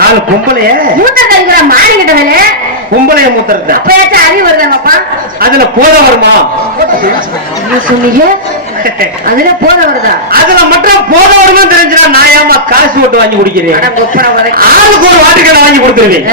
4 பொம்பளைய மூத்தங்கிற மாறி கிட்ட வேலை பொம்பளைய மூத்தறது அப்பயாச்சும் அறிவு வருதாமாப்பா அதுல போத வருமா சொன்னீங்க அதுல போத வருதா அதுல மட்டும் போத வருமா தெரிஞ்சுனா நான் ஏமா காசு போட்டு வாங்கி குடிக்கிறேன் ஆளுக்கு ஒரு வாட்டுக்களை வாங்கி கொடுத்துருவேன்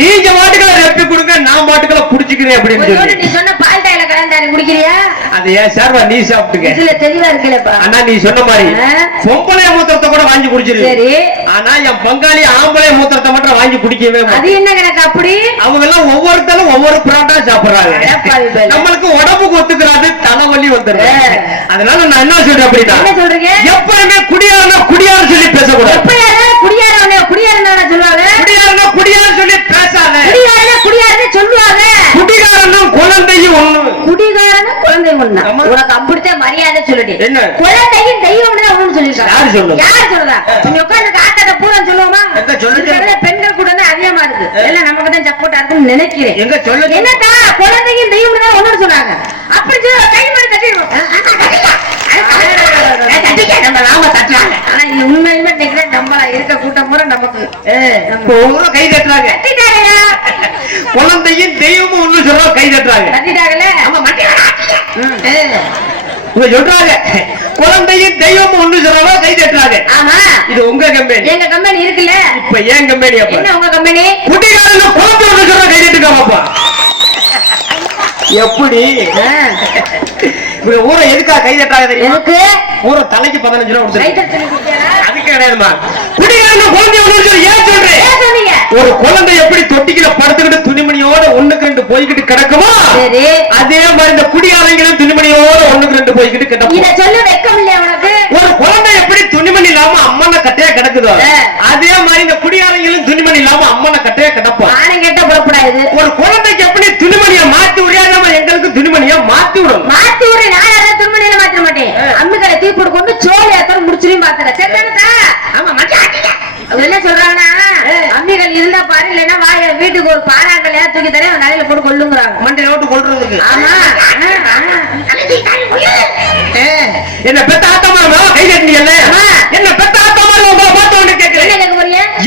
நீங்க வாட்டுக்களை ரெப்பி கொடுங்க நான் வாட்டுக்களை குடிச்சுக்கிறேன் அப்படின்னு சொல்லி நீ சொன்ன பால் டாயில கலந்தாரு குடிக்கிறியா அது ஏன் சார் நீ சாப்பிட்டுங்க இதுல தெளிவா இருக்கலப்பா ஆனா நீ சொன்ன மாதிரி பொம்பளைய மூத்திரத்தை கூட வாங்கி குடிச்சிரு சரி ஆனா என் பங்காளி ஆம்பளைய மூத்திரத்தை மட்டும் வாங்கி குடிக்கவே அது என்ன கணக்கு அப்படி அவங்க எல்லாம் ஒவ்வொருத்தரும் ஒவ்வொரு பிராண்டா சாப்பிடுறாங்க நம்மளுக்கு உடம்புக்கு ஒத்துக்கிறாது தலைவலி வந்துடுது அதனால நான் என்ன சொல்றேன் அப்படின்னா என்ன சொல்றீங்க எப்பவுமே குடியாரனா குடியார சொல்லி பேசக்கூடாது குடியாரன குடியாரனா சொல்லுவாங்க குடியாரனா குடியார சொல்லி பேசாத குடியாரன குடியாரனே சொல்லுவாங்க குடிகாரனும் குழந்தையும் ஒண்ணு குடிகாரனும் குழந்தை ஒண்ணு உனக்கு அப்படித்தே மரியாதை சொல்லுடி என்ன குழந்தையும் தெய்வம்னு ஒண்ணு சொல்லிருக்காங்க யாரு சொல்லுங்க யார் சொல்றா நீ உட்கார்ந்து காட்டத பூரா சொல்லுவோமா எங்க சொல்லுங்க பெண்கள் கூட தான் அதிகமா இருக்கு எல்லாம் நமக்கு தான் சப்போர்ட்டா இருக்குன்னு நினைக்கிறேன் எங்க சொல்லுங்க என்னடா குழந்தையும் தெய்வம்னு தான் ஒண்ணு சொன்னாங்க அப்படி சொல்ல கை மாதிரி தட்டிடுவோம் உண்மையுமே நம்ம இருக்க கூட்டம் பூரா நமக்கு கை தட்டுறாங்க குழந்தையும் தெய்வமும் ஒண்ணு சொல்றோம் கை தட்டுறாங்க சொல்றாங்க குழந்தையும் தெய்வமும் ஒண்ணு சொல்றவங்க கை தட்டுறாங்க ஆமா இது உங்க கம்பெனி எங்க கம்பெனி இருக்குல்ல இப்ப ஏன் கம்பெனி என்ன உங்க கம்பெனி குட்டிகாரங்க குழந்தை ஒண்ணு சொல்ற கை தட்டுக்காமப்பா எப்படி ஊரை எதுக்கா கை தட்டாக தெரியும் ஊரை தலைக்கு 15 ரூபா கொடுத்து அதுக்கு கிடையாதுமா குடிகாரங்க குழந்தை ஒண்ணு ஏன் சொல்றேன் ஒரு குழந்தை எப்படி தொட்டிக்கில படுத்துக்கிட்டு துணிமணியோட 1-2 போய்கிட்டு கிடக்குமோ அதே மாதிரி இந்த குடிகாரங்களும் துணிமணியோட 1-2 போய்கிட்டு கிடக்கும் சொல்ல வெக்கம் இல்லையா உனக்கு ஒரு குழந்தை எப்படி துணிமணி இல்லாம அம்மனை கட்டையா கிடக்குதோ அதே மாதிரி இந்த குடிகாரங்களும் துணிமணி இல்லாம அம்மனை கட்டையா கிடப்போம் நானும் கேட்ட புறப்படாது ஒரு குழந்தைக்கு எப்படி துணிமணியை மாத்தி விடாம எங்களுக்கு துணிமணியா மாத்தி விடும் மாத்தி விடு நான் யாரும் துணிமணியில மாத்த மாட்டேன் அம்மிக்கடை தீப்போடு கொண்டு சோழி அத்தனை முடிச்சிரும் பாத்துறேன் சரிதானே ஆமா என்ன சொல்றாங்கன்னா அம்மிகள் இருந்தா பாரு இல்லைன்னா வாய வீட்டுக்கு ஒரு பாறாங்கல்லையா தூக்கி தரேன் நடையில போட்டு கொள்ளுங்கிறாங்க மண்டை ஓட்டு கொள்றதுக்கு ஆமா என்ன பெத்த ஆத்தமா கை கட்டியல்ல என்ன பெத்த ஆத்தமா பார்த்து கேட்கிறேன்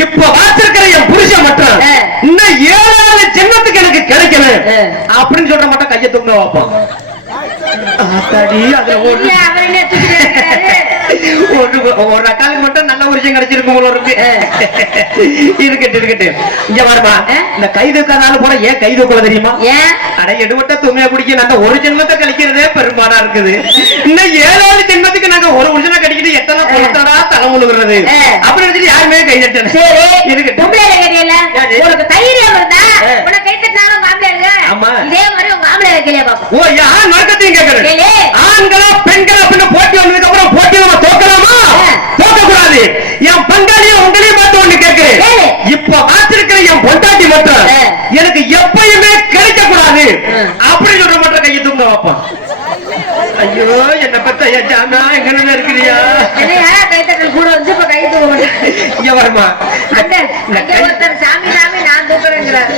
இப்ப வாசிருக்கிற என் புருஷன் மட்டும் இன்னும் 7 ஜென்மத்துக்கு எனக்கு கிடைக்கல அப்படின்னு சொல்ற மட்டும் கையை தூங்க வைப்போம் ஒரு அக்காலுக்கு மட்டும் நல்ல ஒரு விஷயம் கிடைச்சிருக்கும் போல இருக்கு இருக்கட்டு இங்க வருமா இந்த கைதுக்கானாலும் போல ஏன் கைதுக்குள்ள தெரியுமா அட எடுவட்ட துமையா குடிக்க அந்த ஒரு ஜென்மத்தை கழிக்கிறதே பெரும்பாடா இருக்குது இன்னும் 7வது ஜென்மத்துக்கு நாங்க ஒரு வருஷம் கடிக்கிட்டு எத்தனை பொருத்தடா தலை முழுகிறது அப்படின்னு நினைச்சிட்டு யாருமே கை தட்டல இருக்கட்டும் உனக்கு தைரியம் இருந்தா உனக்கு கை தட்டினாலும் மாப்பிள்ளை ஆமா இதே மாதிரி உங்க மாப்பிள்ளை கேள்வியா பாப்போம் ஓ யார் நடக்கத்தையும் கேட்கறேன் ஆண்களா பெண்களா அப்படின்னு போட்டி வந்ததுக்கு அப்புறம் போட்டி நம்ம தோக்கலாமா தோக்க கூடாது என் பங்காளியும் உங்களையும் பார்த்து ஒண்ணு கேட்கிறேன் இப்ப வாசிருக்கிற என் பொண்டாட்டி மட்டும் எனக்கு எப்பயுமே கிடைக்க கூடாது அப்படின்னு சொல்ற மட்டும் கையை தூங்க வைப்பான் ஐயோ என்ன பத்த ஜானா எங்க இருக்கிறியா கூட வந்து இப்ப கை தூக்க மாட்டேன் இங்க வருமா சாமி சாமி நான் தூக்குறேங்கிறாரு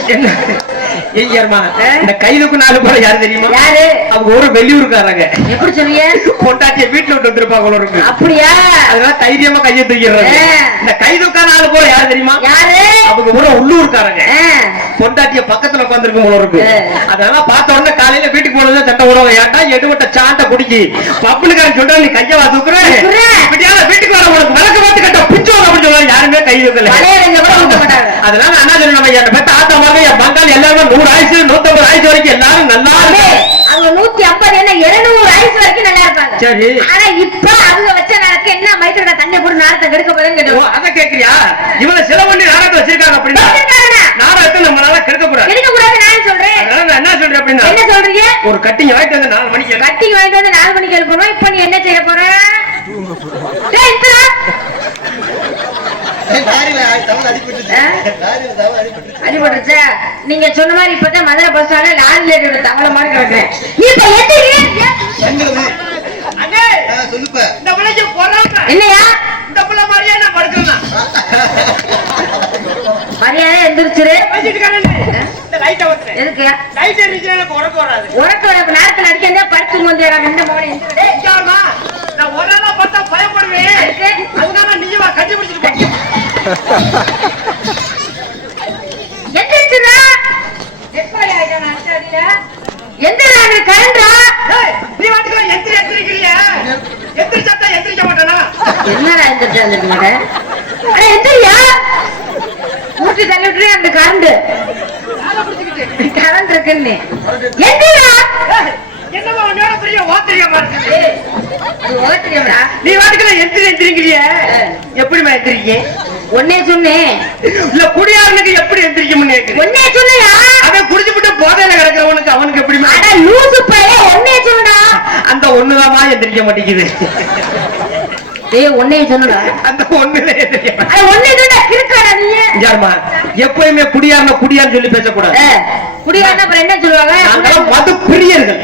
இந்த கைதுக்கு 4 பேர் யாரு தெரியுமா யாரு அவங்க ஒரு வெளியூருக்காரங்க எப்படி சொல்றீங்க பொண்டாட்டிய வீட்டுல விட்டு வந்திருப்பாங்க இருக்கு அப்படியா அதனால தைரியமா கையை தூக்கிடுறாங்க இந்த கைதுக்கா 4 பேர் யாரு தெரியுமா யாரு அவங்க ஒரு உள்ளூர்காரங்க பொண்டாட்டிய பக்கத்துல உட்காந்துருக்கும் போல இருக்கு அதனால பார்த்த உடனே காலையில வீட்டுக்கு போனது சட்டை விடுவாங்க ஏன்டா எடுவட்ட சாண்டை குடிக்கி பப்புனுக்காரன் சொல்றா நீ கைய வா தூக்குறேன் வீட்டுக்கு வர உனக்கு விளக்க பார்த்து கட்ட பிச்சோம் அப்படின்னு சொல்லுவாங்க யாருமே கை தூக்கல அதனால அண்ணா சொல்லி நம்ம என்ன பெத்த ஆத்தமாக என் பங்காளி எல்லாருமே 100 ஆயிசு 150 ஆயிசு வரைக்கும் எல்லாரும் நல்லா அவங்க 150 என்ன 200 ஆயிசு வரைக்கும் நல்லா இருப்பாங்க சரி ஆனா இப்ப அவங்க வச்ச நேரத்துக்கு என்ன மைத்திரோட தண்ணி போட்டு நாரத்தை கெடுக்க போறேன்னு கேட்டோம் அத கேக்குறியா இவள செலவண்ணி நாரத்தை வச்சிருக்காங்க அப்படின்னா நாரத்தை நம்மளால கெடுக்க கூடாது நான் சொல்றேன் அதனால என்ன சொல்றேன் அப்படின்னா என்ன சொல்றீங்க ஒரு கட்டிங் வாங்கிட்டு வந்து 4 மணிக்கு கட்டிங் வாங்கிட்டு வந்து 4 மணிக்கு எழுப்பணும் இப்ப நீ என்ன செய்ய போற அடிபட்டுச்சா நீங்க சொன்ன மாதிரி இப்பதான் மதுரை பஸ் ஸ்டாண்ட்ல லாரில தவளை மாதிரி கிடக்குறேன் இல்லையா இந்த பிள்ளை மாதிரியே நான் படுக்கிறேன் மரியாதை எந்திரிச்சிரு எதுக்கு உறக்க நேரத்தில் அடிக்க படுத்து கொண்டா 2 மணி நான் ஒரு நாளா பார்த்தா பயப்படுவேன் அதனால நீ கட்டி பிடிச்சிட்டு எந்திரிச்சுடா. எந்திரா கரண்டா. நீ வாட்டுக்கு எந்திரிக்கலையா? எந்திரிச்சாத்தா எந்திரிக்க மாட்டானா? என்னடா எந்திரிச்சா? அட எந்திரியா. ஊட்டி தள்ளி விட்டுறேன் அந்த கரண்ட் இருக்குன்னு. எந்திரா. என்னமா உன்னோட பெரிய ஓத்திரியமா இருக்கு. ஓட்டியடா. நீ வாட்டுக்கு எந்திரிக்கிறிய? எப்படிமா எந்திரிக்க? ஒன்னே சொன்னேன். இல்ல குடியாரனுக்கு எப்படி எந்திரிக்கும்னு கேக்குறேன். ஒன்னே சொன்னையா? அவன் குடிச்சு விட்டு போதையில கிடக்கிறவனுக்கு அவனுக்கு எப்படிமா? அட லூசு பைய ஒன்னே சொன்னடா. அந்த ஒண்ணுதாமா எந்திரிக்க மாட்டேங்குது. ஏய் ஒன்னே சொன்னடா. அந்த ஒண்ணுல எந்திரிக்க. அட ஒன்னே சொன்னா கிறுக்கடா நீ. யாருமா எப்பவுமே குடியாரன்னு சொல்லி பேசக்கூடாது. குடியாரனா அப்புறம் என்ன சொல்லுவாங்க? நாங்க மது பிரியர்கள்.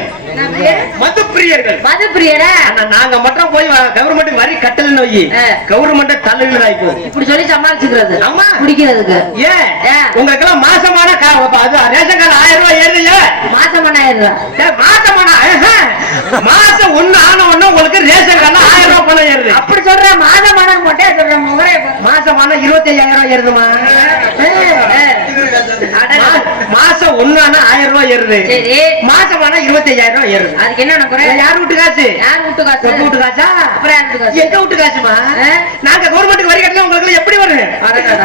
மது பிரியர்கள். மது பிரியரா? நாங்க மட்டும் போய் கவர்மெண்ட் வரி கட்டலன்னு வை, கவர்மெண்ட் தலைவர் ஆயிப்போ. இப்படி சொல்லி சமாளிச்சுக்கிறது. ஆமா குடிக்கிறதுக்கு. ஏன் உங்களுக்கு எல்லாம் மாசமான ரேஷன் கார்டு 1000 ரூபாய் ஏறுதுங்க. மாசமான 1000 ரூபாய். மாசமான மாசம் ஒண்ணு ஆன உடனே உங்களுக்கு ரேஷன் கார்டு 1000 ரூபாய் பணம் ஏறுது. அப்படி சொல்ற மாசமான மொட்டையா சொல்ற முகரே. மாசமான 25000 ரூபாய் ஏறுதுமா? மாசம் ஒண்ணான 1000 ரூபாய் ஏறுது. சரி மாசமான 25000 ரூபாய் ஏறுது. அதுக்கு என்ன குறை? யார் வீட்டு காசு? யார் வீட்டு காசு? உங்க வீட்டு காசா? அப்புறம் யார் வீட்டு காசு? எங்க வீட்டு காசுமா? நாங்க கவர்மெண்ட் வரி கட்டல உங்களுக்கு எப்படி வரும்?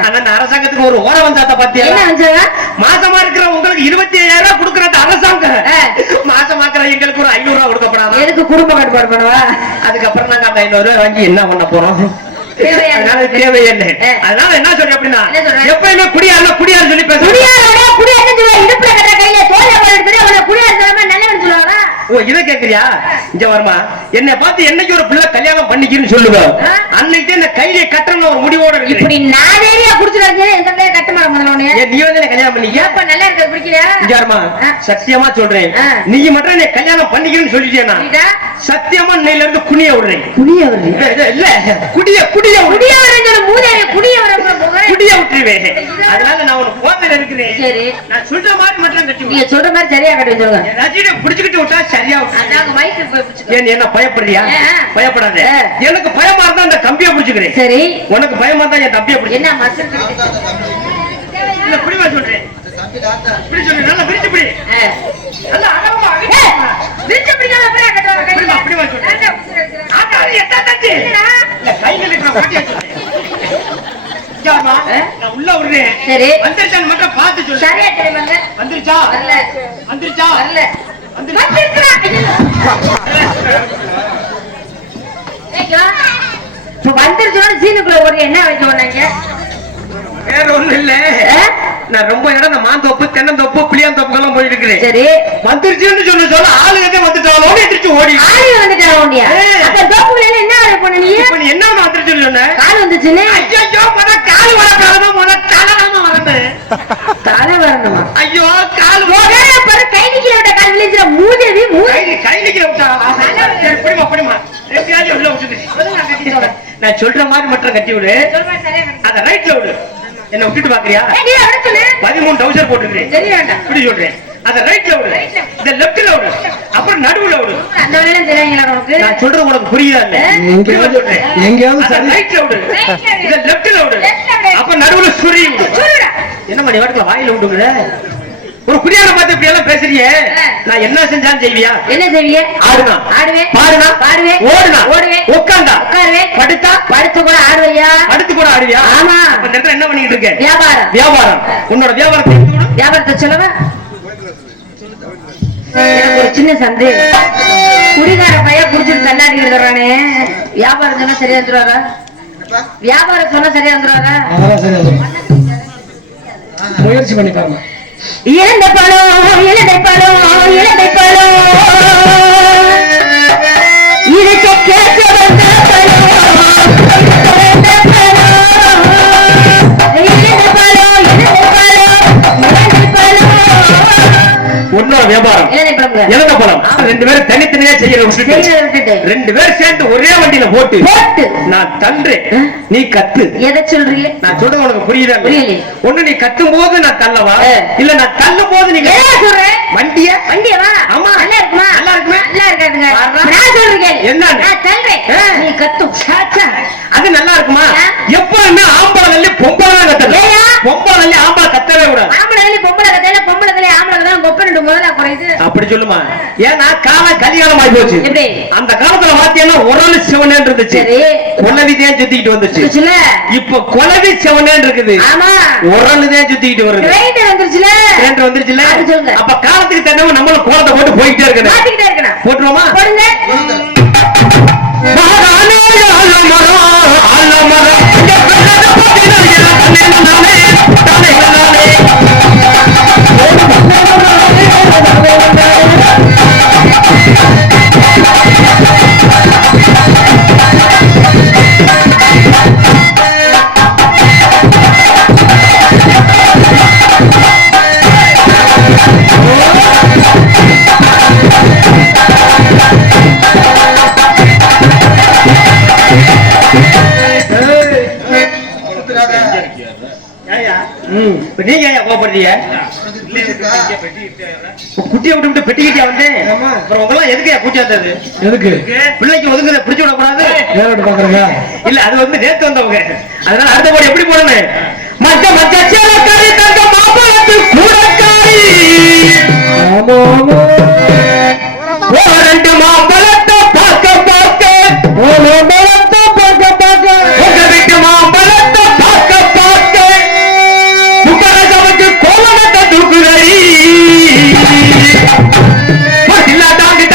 ஆனா அரசாங்கத்துக்கு ஒரு ஓர வந்தாத்த பாத்தியா? என்ன வந்தாங்க? மாசமா இருக்கிற உங்களுக்கு 25000 ரூபாய் கொடுக்கறது அரசாங்கம். மாசமாக்குற எங்களுக்கு ஒரு 500 ரூபாய் கொடுக்கப்படாதா? எதுக்கு குடும்ப கட்டுப்பாடு பண்ணுவா? அதுக்கப்புறம் நாங்க அந்த 500 ரூபாய் வாங்கி என்ன பண்ண போறோம்? அதனால தேவையில்லை. அதனால என்ன சொல்ற அப்படின்னா எப்பயுமே குடியாரு சொல்லி பேச. குடியாரு சொல்லுவா. இடுப்புல கட்ட கையில தோலை போட்டு அவனை குடியாரு சொல்லாம நல்லவன் சொல்லுவாங்க. ஓ இத கேக்குறியா? இங்க வருமா என்னை பார்த்து என்னைக்கு ஒரு பிள்ளை கல்யாணம் பண்ணிக்கிறேன்னு சொல்லுவேன். அன்னைக்கு இந்த கையை கட்டணும் ஒரு முடிவோட இருக்கு. இப்படி நாதேரியா குடிச்சிட்டு வரீங்க. எந்த பிள்ளைய கட்ட மாட்டோம் முதல்ல. ஏன் நீ வந்து கல்யாணம் பண்ணிக்க? அப்ப நல்லா இருக்கிறது பிடிக்கல. இங்க வருமா சத்தியமா சொல்றேன். நீ மட்டும் என்ன கல்யாணம் பண்ணிக்கிறேன்னு சொல்லிட்டேனா சத்தியமா இன்னையில இருந்து குனிய விடுறேன். குனிய விடுறேன் இல்ல குடிய வரேன் மூதேவி குடிய வரேன் குடிய விட்டுருவேன். அதனால நான் ஒரு போதையில இருக்கிறேன். சரி நான் சொல்ற மாதிரி மட்டும் கட்டி. நீங்க சொல்ற மாதிரி சரியா கட்டி வச்சிருங்க. ரஜினி பிடிச்சுக்கிட்டு விட்டா சரியா நாங்க மைக்கு பிடிச்சுக்கோ. ஏன் என்ன பயப்படுறியா? பயப்படாத. எனக்கு பயமா இருந்தா அந்த கம்பியை பிடிச்சுக்கிறேன். சரி உனக்கு பயமா இருந்தா என் தம்பியை பிடிச்சு. என்ன மசர் இல்ல புடிவா சொல்றேன். இப்படி சொல்லு நல்லா பிரிச்சு பிடி. நல்ல அடவா பிரிச்சு பிடிக்காத அப்படியே கட்டுவாங்க கையில. புடிவா சொல்றேன். ஆட்டாரி எட்ட தட்டி. இல்ல கையில இருக்கிற மாட்டியா சொல்றேன். ஜாமா நான் உள்ள விடுறேன். சரி வந்துருச்சான்னு மட்டும் பார்த்து சொல்லு. சரியா தெரியுமாங்க? வந்துருச்சா? வரல. வந்துருச்சா? வரல. வந்துருச்சா? இப்ப வந்துருச்சோட சீனுக்குள்ள ஒரு என்ன வைக்க போனாங்க? வேற ஒண்ணு இல்ல. நான் ரொம்ப இடம் இந்த மாந்தோப்பு தென்னந்தோப்பு புளியாந்தோப்புக்கெல்லாம் போயிட்டு இருக்கிறேன். சரி வந்துருச்சுன்னு சொல்ல ஆளுங்க வந்துட்டாலும் எதிர்த்து ஓடி ஆளுங்க வந்துட்டாங்க. அப்ப தோப்புல என்ன வேலை பண்ண நீ? இப்ப நீ என்ன வந்துருச்சுன்னு சொன்ன? கால் வந்துச்சுன்னு. ஐயோ முத கால் வரப்படாதமா முத தலைதாமா வரணும். தலை வரணுமா? ஐயோ கால் ஒரே பாரு கை நிக்கிற விட்ட கால் விழுந்துற மூதேவி கை நிக்கிற விட்டா. அப்படிமா எப்படியாவது உள்ள விட்டுது. நான் சொல்ற மாதிரி மட்டும் கட்டி விடு. அத ரைட்ல விடு. என்ன விட்டுட்டு பாக்குறியா? 13 டவுசர் போட்டுக்கிறேன். இப்படி சொல்றேன். அத ரைட்ல விடு. இந்த லெஃப்ட்ல விடு. அப்புறம் நடுவுல விடு. அந்த வேலையில தெரியுங்களா உனக்கு? நான் சொல்றது உனக்கு புரியுதா இல்ல? எங்கேயாவது சரி ரைட்ல விடு. இத லெஃப்ட்ல விடு. அப்ப நடுவுல சுரி விடு. என்ன மாதிரி வாட்டுல வாயில விடுங்கற? ஒரு குடியான பார்த்து இப்படி எல்லாம் பேசுறியே. நான் என்ன செஞ்சாலும் செய்வியா? என்ன செய்வியே? ஆடுனா ஆடுவே, பாடுனா பாடுவே, ஓடுனா ஓடுவே, உட்கார்ந்தா உட்காருவே, படுத்தா படுத்து கூட ஆடுவையா? படுத்து கூட ஆடுவியா? ஆமா. அப்ப இந்த இடத்துல என்ன பண்ணிட்டு இருக்க? வியாபாரம். வியாபாரம். உன்னோட வியாபாரத்தை எடுத்து விடு. வியாபாரத்தை சொல்லுங்க. எனக்கு ஒரு சின்ன சந்தேகம். குடிகார பையன் குடிச்சிட்டு கண்ணாடி எடுத்துறானே, வியாபாரம் சொன்னா சரியா வந்துருவாரா? வியாபாரம் சொன்னா சரியா வந்துருவாரா? அதெல்லாம் சரியா வந்துரும். முயற்சி பண்ணி பாருங்க. இழந்த பழம் இழந்த பழம் இழந்த பழம் இது சொக்க சிவந்த பழம் இழந்த பழம் இழந்த பழம் இழந்த பழம் உன்னோட வியாபாரம் இழந்த பழம். 2 பேரும் தனித்தனியா செய்யற விட்டுட்டு 2 பேர் சேர்ந்து ஒரே வண்டியில போட்டு நான் தள்ளுறேன், நீ கத்து. எதை சொல்றீங்க? நான் சொல்றது உனக்கு புரியுதா? புரியல. ஒண்ணு நீ கத்தும் போது நான் தள்ளவா, இல்ல நான் தள்ளும் போது நீங்க சொல்றேன் வண்டிய வண்டியவா? ஆமா நல்லா இருக்குமா? நல்லா இருக்குமா? நல்லா இருக்காதுங்க. நான் சொல்றேன் என்ன? நான் தள்ளுறேன், நீ கத்து. அது நல்லா இருக்குமா? எப்ப என்ன ஆம்பளை பொம்பளை இது அப்படி சொல்லுமா. ஏன்னா காலம் கலிகாலம் ஆகி போச்சு. எப்படி? அந்த காலத்துல பாத்தீங்கன்னா உரல் சிவனேன்னு இருந்துச்சு, குலவிதான் சுத்திக்கிட்டு வந்துச்சு. இப்ப குலவி சிவனேன்னு இருக்குது, ஆமா உரல் தான் சுத்திக்கிட்டு வருது. கிரைண்டர் வந்துருச்சுல. அப்ப காலத்துக்கு தகுந்த நம்மளும் கோலத்தை போட்டு போயிட்டே இருக்கணும். போட்டுருவோமா? நீங்க கோபப்படுறீங்க? குட்டியை விட்டு பெட்டிக்கிட்டியா வந்து அப்புறம் உங்கெல்லாம் எதுக்கு குட்டி வந்தது? எதுக்கு? பிள்ளைக்கு ஒதுக்குறத பிடிச்சு விடக்கூடாது பாக்குறீங்க இல்ல? அது வந்து நேத்து வந்தவங்க, அதனால அடுத்த போட எப்படி போடணும்? மச்ச மச்ச சேலக்காரி தங்க மாப்பிள்ளை கூடக்காரி ரெண்டு மாம்பழத்தை பார்க்க பார்க்க உங்க வீட்டு மாம்பழத்தை பார்க்க பார்க்க முக்கரசவத்து கோவணத்தை தூக்குறி தாண்டி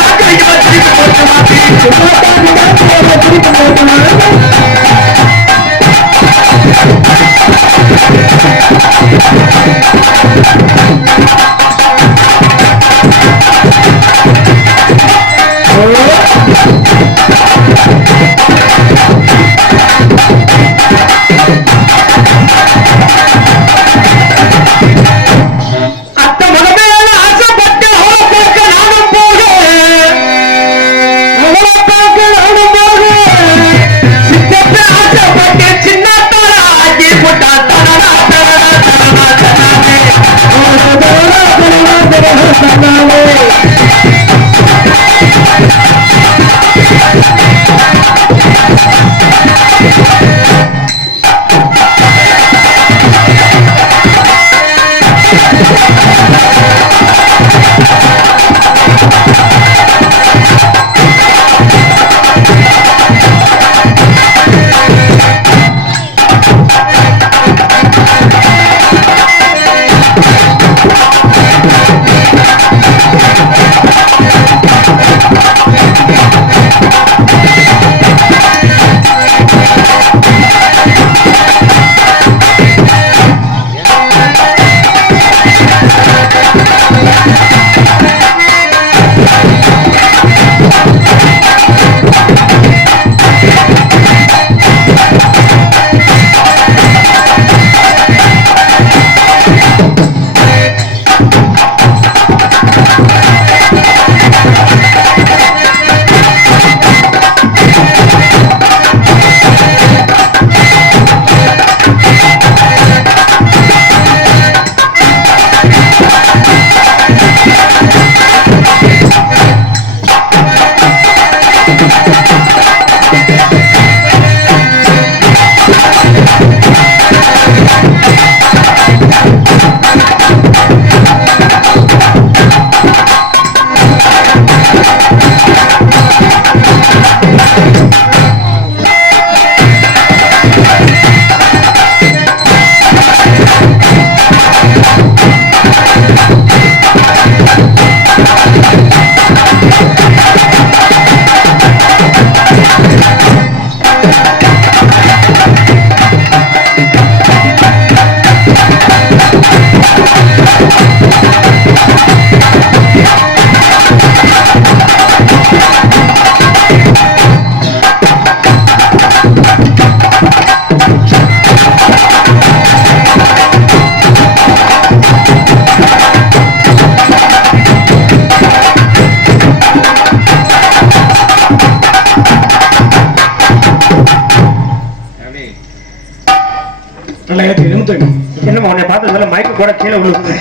என்னமா உன்னை பார்த்து மயக்க கூட கீழே விழுந்து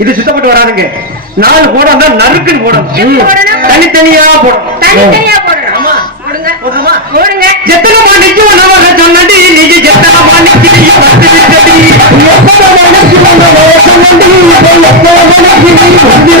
இது சுத்தப்பட்டு வராதுங்க. 4 போடம் தான் நறுக்குன்னு போடணும், தனித்தனியா போடணும். தனித்தனியா போடணும். ஆமா, கொடுங்க. போடுங்க. எத்தனை மணிக்கு உணவக சொன்னடி நீங்க எத்தனை மணிக்கு வந்து விட்டடி எத்தனை மணிக்கு உணவக சொன்னடி எத்தனை மணிக்கு வந்து